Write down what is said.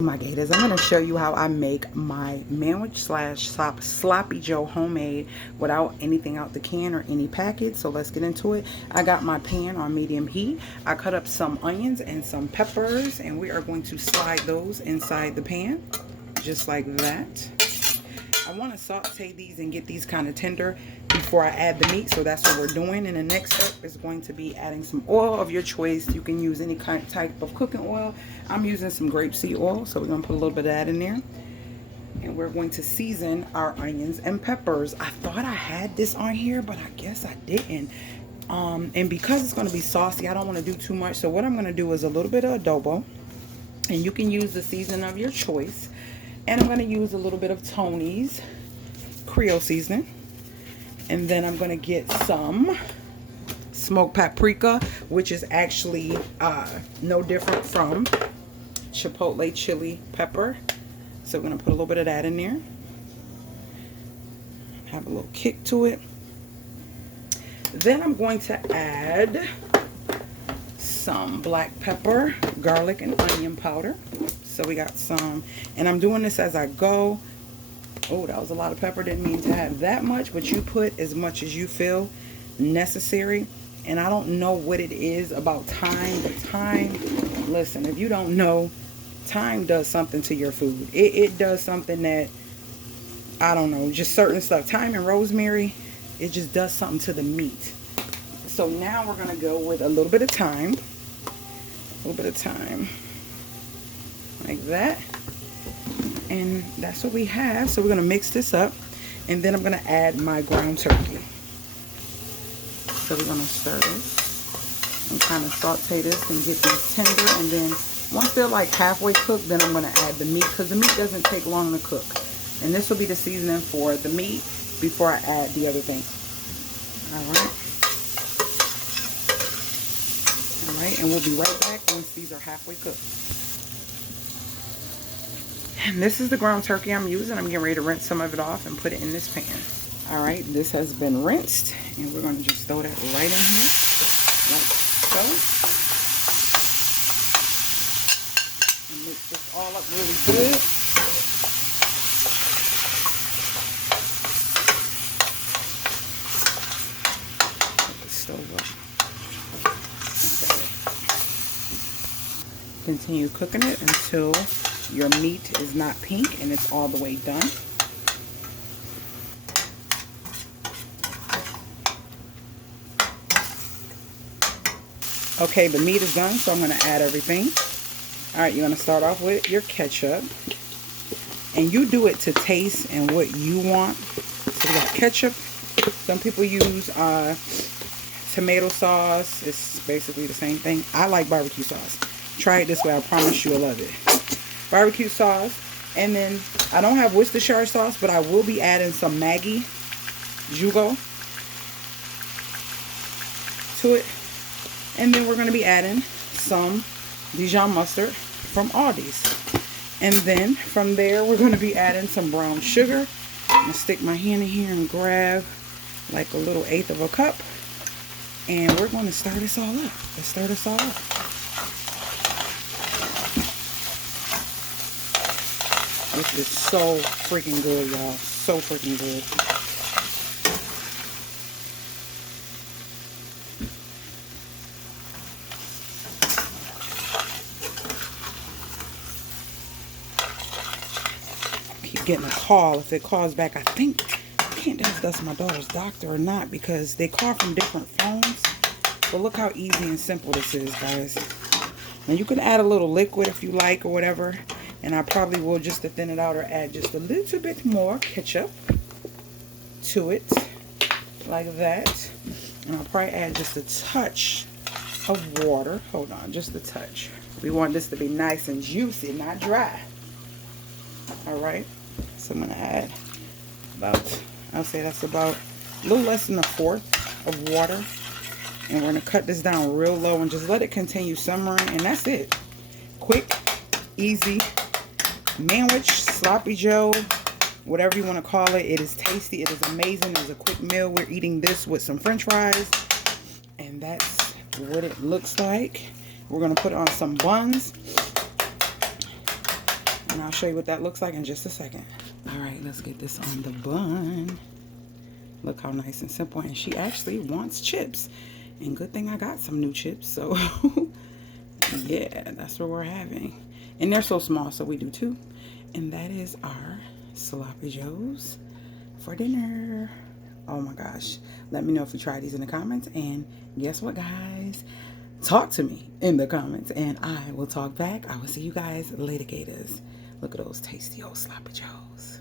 My gators, I'm going to show you how I make my Mawich slash sloppy joe homemade without anything out the can or any packet. So let's get into it. I got my pan on medium heat. I cut up some onions and some peppers, and we are going to slide those inside the pan just like that. I want to saute these and get these kind of tender before I add the meat, so that's what we're doing. And the next step is going to be adding some oil of your choice. You can use any kind of type of cooking oil. I'm using some grapeseed oil, so we're going to put a little bit of that in there. And we're going to season our onions and peppers. I thought I had this on here, but I guess I didn't. And because it's going to be saucy, I don't want to do too much. So what I'm going to do is a little bit of adobo, and you can use the seasoning of your choice. And I'm going to use a little bit of Tony's Creole seasoning. And then I'm going to get some smoked paprika, which is actually no different from chipotle chili pepper. So we're going to put a little bit of that in there. Have a little kick to it. Then I'm going to add some black pepper, garlic, and onion powder. So we got some, and I'm doing this as I go. Oh, that was a lot of pepper. Didn't mean to have that much, but you put as much as you feel necessary. And I don't know what it is about thyme, but thyme, listen, if you don't know, thyme does something to your food. It does something that, I don't know, just certain stuff. Thyme and rosemary, it just does something to the meat. So now we're going to go with a little bit of thyme. A little bit of thyme. Like that. And that's what we have. So we're going to mix this up. And then I'm going to add my ground turkey. So we're going to stir this and kind of saute this and get these tender. And then once they're like halfway cooked, then I'm going to add the meat, because the meat doesn't take long to cook. And this will be the seasoning for the meat before I add the other things. Alright, and we'll be right back once these are halfway cooked. And this is the ground turkey I'm using. I'm getting ready to rinse some of it off and put it in this pan. Alright, this has been rinsed, and we're going to just throw that right in here, like so. And mix this all up really good. Put the stove up. Continue cooking it until your meat is not pink and it's all the way done. Okay, the meat is done, so I'm going to add everything. Alright, you're going to start off with your ketchup. And you do it to taste and what you want. So we got ketchup. Some people use tomato sauce. It's basically the same thing. I like barbecue sauce. Try it this way. I promise you'll love it. Barbecue sauce. And then I don't have Worcestershire sauce, but I will be adding some Maggi Jugo to it. And then we're going to be adding some Dijon mustard from Aldi's. And then from there, we're going to be adding some brown sugar. I'm going to stick my hand in here and grab like a little 1/8 of a cup. And we're going to stir this all up. Let's stir this all up. This is so freaking good, y'all. So freaking good. Getting a call. If it calls back, I think I can't tell if that's my daughter's doctor or not, because they call from different phones. But look how easy and simple this is, guys. And you can add a little liquid if you like or whatever, and I probably will, just to thin it out, or add just a little bit more ketchup to it like that. And I'll probably add just a touch of water. Hold on, just a touch. We want this to be nice and juicy, not dry. All right. So I'm going to add about, I'll say that's about a little less than 1/4 of water. And we're going to cut this down real low and just let it continue simmering. And that's it. Quick, easy, Mawich, sloppy joe, whatever you want to call it. It is tasty. It is amazing. It's a quick meal. We're eating this with some french fries. And that's what it looks like. We're going to put on some buns. And I'll show you what that looks like in just a second. All right, let's get this on the bun. Look how nice and simple. And she actually wants chips. And good thing I got some new chips. So, yeah, that's what we're having. And they're so small, so we do two. And that is our Sloppy Joes for dinner. Oh my gosh. Let me know if you try these in the comments. And guess what, guys? Talk to me in the comments. And I will talk back. I will see you guys later, gators. Look at those tasty old Sloppy Joes.